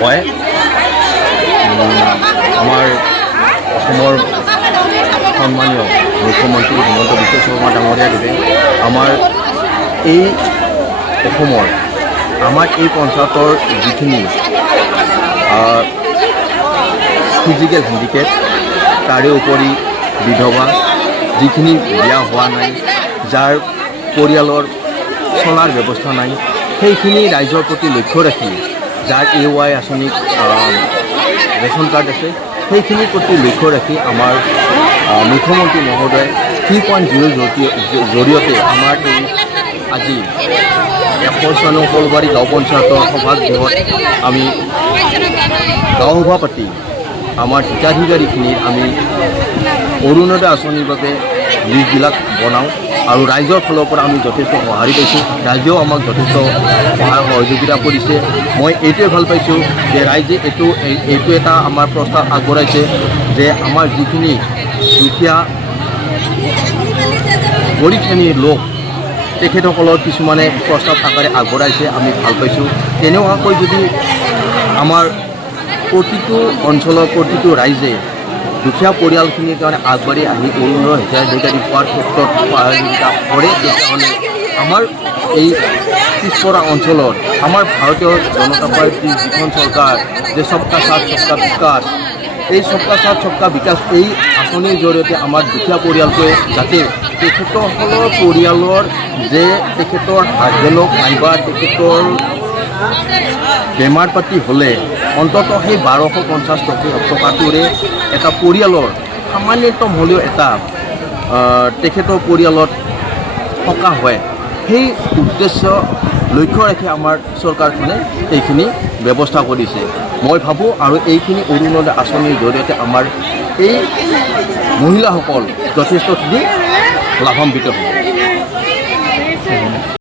হয় আমাৰ অসমৰ সন্মানীয় মুখ্যমন্ত্ৰী হিমন্ত বিশ্ব শৰ্মা ডাঙৰীয়া দেৱে আমাৰ এই অসমৰ আমাৰ এই পঞ্চায়তৰ যিখিনি ফিজিকেল হেণ্ডিকেপ তাৰে উপৰি বিধৱা যিখিনি বিয়া হোৱা নাই যাৰ পৰিয়ালৰ চলাৰ ব্যৱস্থা নাই সেইখিনি ৰাইজৰ প্ৰতি লক্ষ্য ৰাখি যাৰ AY আঁচনিত ৰেচন কাৰ্ড আছে সেইখিনিৰ প্ৰতি লক্ষ্য ৰাখি আমাৰ মুখ্যমন্ত্ৰী মহোদয় 3.0 জৰিয়তে আমাৰ এই আজি 196 কলবাৰী গাঁও পঞ্চায়তৰ সভাগৃহত আমি গাঁও সভা পাতি আমাৰ হিতাধিকাৰীখিনিৰ আমি অৰুণোদয় আঁচনিৰ বাবে লিষ্টবিলাক বনাওঁ আৰু ৰাইজৰ ফালৰ পৰা আমি যথেষ্ট সঁহাৰি পাইছোঁ ৰাইজেও আমাক যথেষ্ট সহায় সহযোগিতা কৰিছে মই এইটোৱে ভাল পাইছোঁ যে ৰাইজে এইটো এটা আমাৰ প্ৰস্তাৱ আগবঢ়াইছে যে আমাৰ যিখিনি দুখীয়া গৰীব শ্ৰেণীৰ লোক তেখেতসকলৰ কিছুমানে প্ৰস্তাৱ আকাৰে আগবঢ়াইছে আমি ভাল পাইছোঁ তেনেকুৱাকৈ যদি আমাৰ প্ৰতিটো অঞ্চলৰ প্ৰতিটো ৰাইজে দুখীয়া পৰিয়ালখিনিৰ কাৰণে আগবাঢ়ি আহি অৰুণোদয় হিতাধিকাৰী পোৱাৰ ক্ষেত্ৰত সহযোগিতা কৰে তেতিয়াহ'লে আমাৰ এই পিছপৰা অঞ্চলত আমাৰ ভাৰতীয় জনতা পাৰ্টীৰ যিখন চৰকাৰ যে সবকা সাথ সবকা বিকাশ এই সবকা সাথ সবকা বিকাশ এই আঁচনিৰ জৰিয়তে আমাৰ দুখীয়া পৰিয়ালটোৱে যাতে তেখেতসকলৰ পৰিয়ালৰ যে তেখেতৰ হাজবেণ্ডক নাইবা তেখেতৰ বেমাৰ পাতি হ'লে অন্ততঃ সেই 1250 টকাটোৰে এটা পৰিয়ালৰ সামান্যতম হ'লেও এটা তেখেতৰ পৰিয়ালত সকাহ হয় সেই উদ্দেশ্য লক্ষ্য ৰাখি আমাৰ চৰকাৰখনে এইখিনি ব্যৱস্থা কৰিছে মই ভাবোঁ আৰু এইখিনি অৰুণোদয় আঁচনিৰ জৰিয়তে আমাৰ এই মহিলাসকল যথেষ্টখিনি লাভান্বিত হ'ব